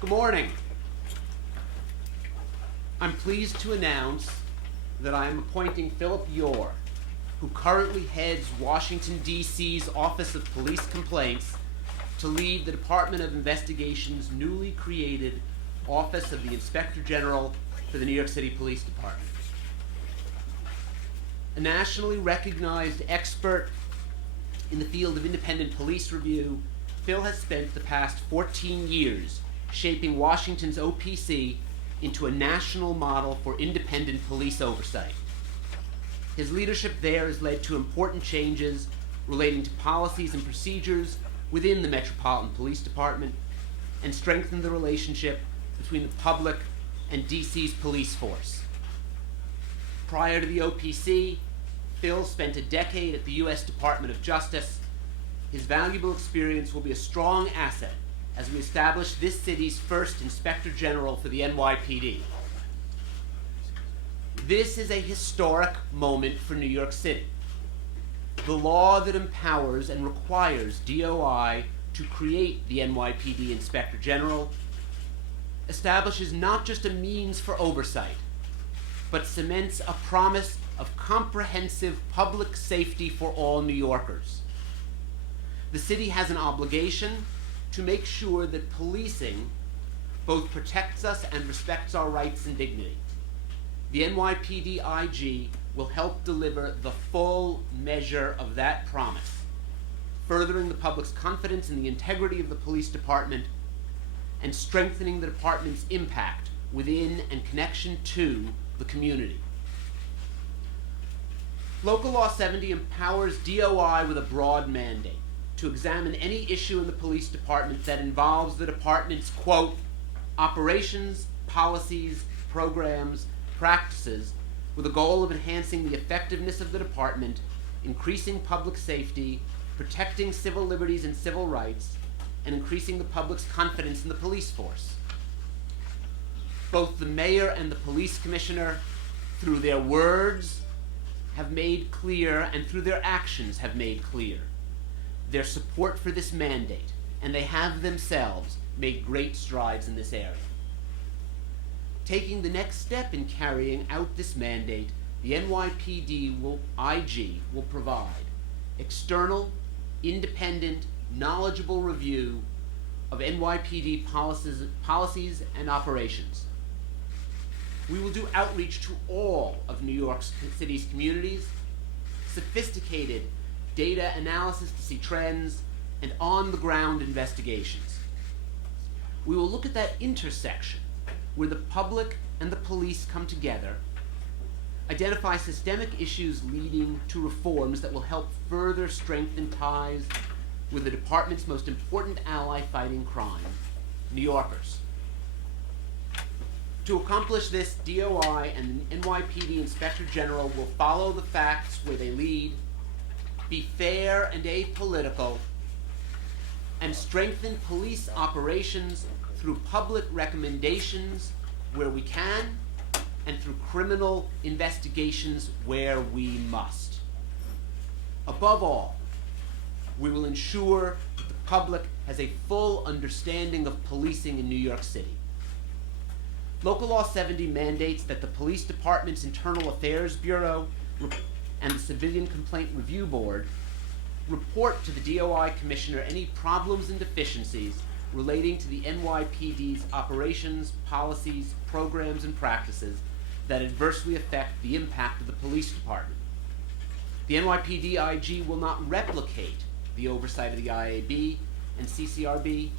Good morning. I'm pleased to announce that I am appointing Philip Yore, who currently heads Washington, D.C.'s Office of Police Complaints, to lead the Department of Investigation's newly created Office of the Inspector General for the New York City Police Department. A nationally recognized expert in the field of independent police review, Phil has spent the past 14 years shaping Washington's OPC into a national model for independent police oversight. His leadership there has led to important changes relating to policies and procedures within the Metropolitan Police Department and strengthened the relationship between the public and DC's police force. Prior to the OPC, Phil spent a decade at the U.S. Department of Justice. His valuable experience will be a strong asset as we establish this city's first Inspector General for the NYPD. This is a historic moment for New York City. The law that empowers and requires DOI to create the NYPD Inspector General establishes not just a means for oversight, but cements a promise of comprehensive public safety for all New Yorkers. The city has an obligation to make sure that policing both protects us and respects our rights and dignity. The NYPD IG will help deliver the full measure of that promise, furthering the public's confidence in the integrity of the police department and strengthening the department's impact within and connection to the community. Local Law 70 empowers DOI with a broad mandate to examine any issue in the police department that involves the department's, quote, operations, policies, programs, practices, with the goal of enhancing the effectiveness of the department, increasing public safety, protecting civil liberties and civil rights, and increasing the public's confidence in the police force. Both the mayor and the police commissioner, through their words, have made clear, and through their actions have made clear, their support for this mandate, and they have themselves made great strides in this area. Taking the next step in carrying out this mandate, the IG will provide external, independent, knowledgeable review of NYPD policies and operations. We will do outreach to all of New York City's communities, sophisticated data analysis to see trends, and on-the-ground investigations. We will look at that intersection where the public and the police come together, identify systemic issues leading to reforms that will help further strengthen ties with the department's most important ally fighting crime, New Yorkers. To accomplish this, DOI and the NYPD Inspector General will follow the facts where they lead, be fair and apolitical, and strengthen police operations through public recommendations where we can, and through criminal investigations where we must. Above all, we will ensure that the public has a full understanding of policing in New York City. Local Law 70 mandates that the Police Department's Internal Affairs Bureau and the Civilian Complaint Review Board report to the DOI Commissioner any problems and deficiencies relating to the NYPD's operations, policies, programs, and practices that adversely affect the impact of the police department. The NYPD IG will not replicate the oversight of the IAB and CCRB.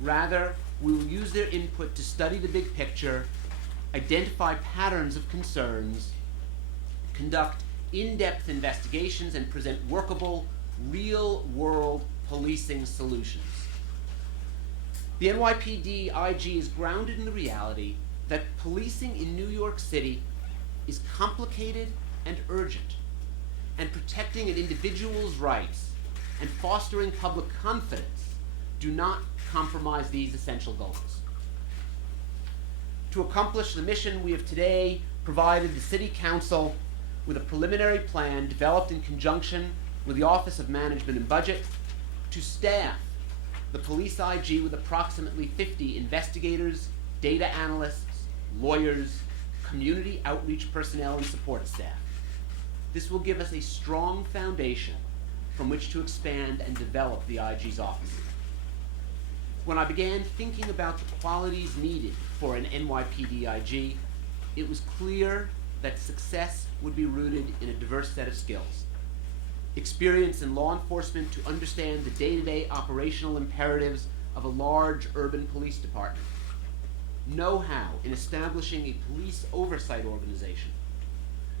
Rather, we will use their input to study the big picture, identify patterns of concerns, conduct in-depth investigations, and present workable, real-world policing solutions. The NYPD IG is grounded in the reality that policing in New York City is complicated and urgent, and protecting an individual's rights and fostering public confidence do not compromise these essential goals. To accomplish the mission, we have today provided the City Council with a preliminary plan developed in conjunction with the Office of Management and Budget to staff the police IG with approximately 50 investigators, data analysts, lawyers, community outreach personnel, and support staff. This will give us a strong foundation from which to expand and develop the IG's offices. When I began thinking about the qualities needed for an NYPD IG, it was clear that success would be rooted in a diverse set of skills. Experience in law enforcement to understand the day-to-day operational imperatives of a large urban police department. Know-how in establishing a police oversight organization.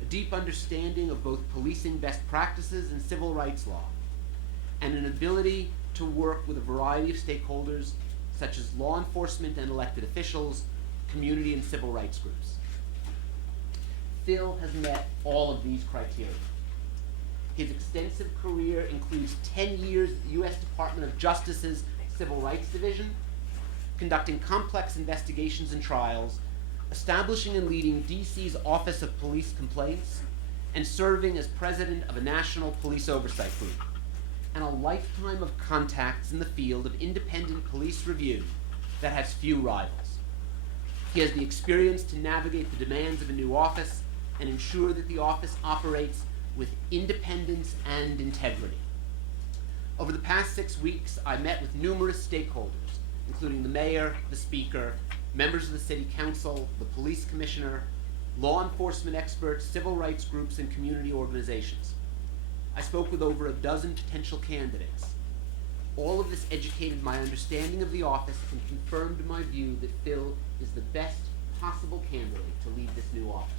A deep understanding of both policing best practices and civil rights law. And an ability to work with a variety of stakeholders such as law enforcement and elected officials, community and civil rights groups. Phil has met all of these criteria. His extensive career includes 10 years at the U.S. Department of Justice's Civil Rights Division, conducting complex investigations and trials, establishing and leading D.C.'s Office of Police Complaints, and serving as president of a national police oversight group, and a lifetime of contacts in the field of independent police review that has few rivals. He has the experience to navigate the demands of a new office and ensure that the office operates with independence and integrity. Over the past 6 weeks, I met with numerous stakeholders, including the mayor, the speaker, members of the city council, the police commissioner, law enforcement experts, civil rights groups, and community organizations. I spoke with over a dozen potential candidates. All of this educated my understanding of the office and confirmed my view that Phil is the best possible candidate to lead this new office.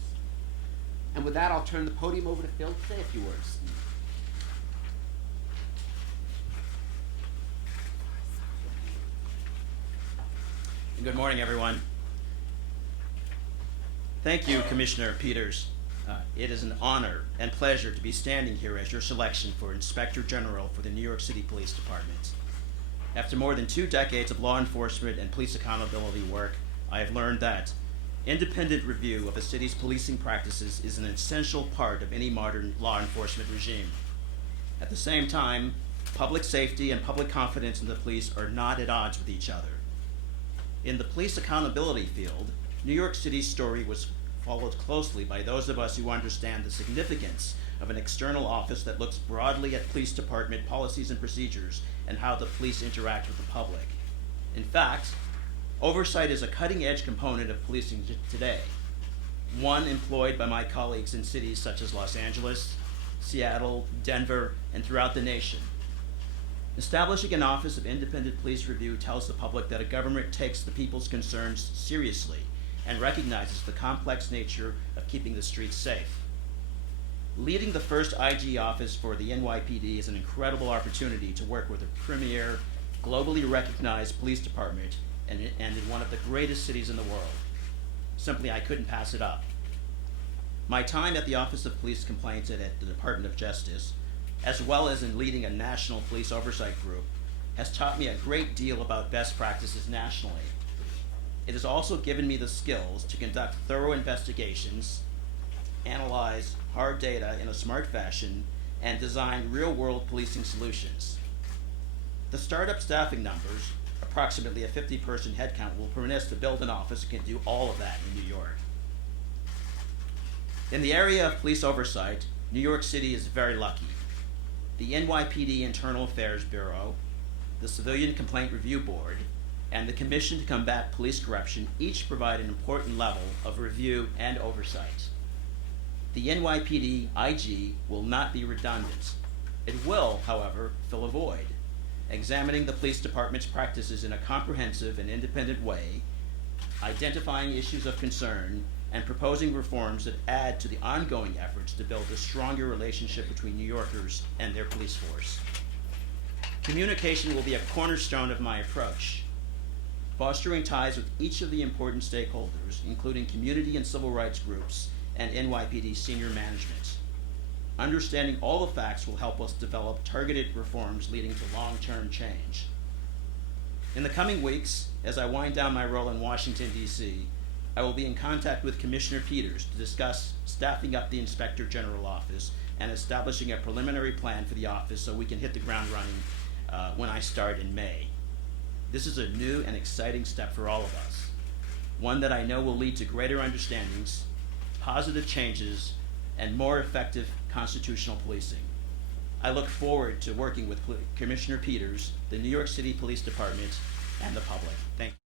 And with that, I'll turn the podium over to Phil to say a few words. Good morning, everyone. Thank you, Commissioner Peters. It is an honor and pleasure to be standing here as your selection for Inspector General for the New York City Police Department. After more than 2 decades of law enforcement and police accountability work, I have learned that independent review of a city's policing practices is an essential part of any modern law enforcement regime. At the same time, public safety and public confidence in the police are not at odds with each other. In the police accountability field, New York City's story was followed closely by those of us who understand the significance of an external office that looks broadly at police department policies and procedures and how the police interact with the public. In fact, oversight is a cutting-edge component of policing today, one employed by my colleagues in cities such as Los Angeles, Seattle, Denver, and throughout the nation. Establishing an Office of Independent Police Review tells the public that a government takes the people's concerns seriously and recognizes the complex nature of keeping the streets safe. Leading the first IG office for the NYPD is an incredible opportunity to work with a premier, globally recognized police department and in one of the greatest cities in the world. Simply, I couldn't pass it up. My time at the Office of Police Complaints and at the Department of Justice, as well as in leading a national police oversight group, has taught me a great deal about best practices nationally. It has also given me the skills to conduct thorough investigations, analyze hard data in a smart fashion, and design real-world policing solutions. The startup staffing numbers, approximately a 50-person headcount, will permit us to build an office that can do all of that in New York. In the area of police oversight, New York City is very lucky. The NYPD Internal Affairs Bureau, the Civilian Complaint Review Board, and the Commission to Combat Police Corruption each provide an important level of review and oversight. The NYPD IG will not be redundant. It will, however, fill a void, examining the police department's practices in a comprehensive and independent way, identifying issues of concern, and proposing reforms that add to the ongoing efforts to build a stronger relationship between New Yorkers and their police force. Communication will be a cornerstone of my approach, fostering ties with each of the important stakeholders, including community and civil rights groups and NYPD senior management. Understanding all the facts will help us develop targeted reforms leading to long-term change. In the coming weeks, as I wind down my role in Washington, D.C., I will be in contact with Commissioner Peters to discuss staffing up the Inspector General office and establishing a preliminary plan for the office so we can hit the ground running when I start in May. This is a new and exciting step for all of us, one that I know will lead to greater understandings, positive changes, and more effective constitutional policing. I look forward to working with Commissioner Peters, the New York City Police Department, and the public. Thank you.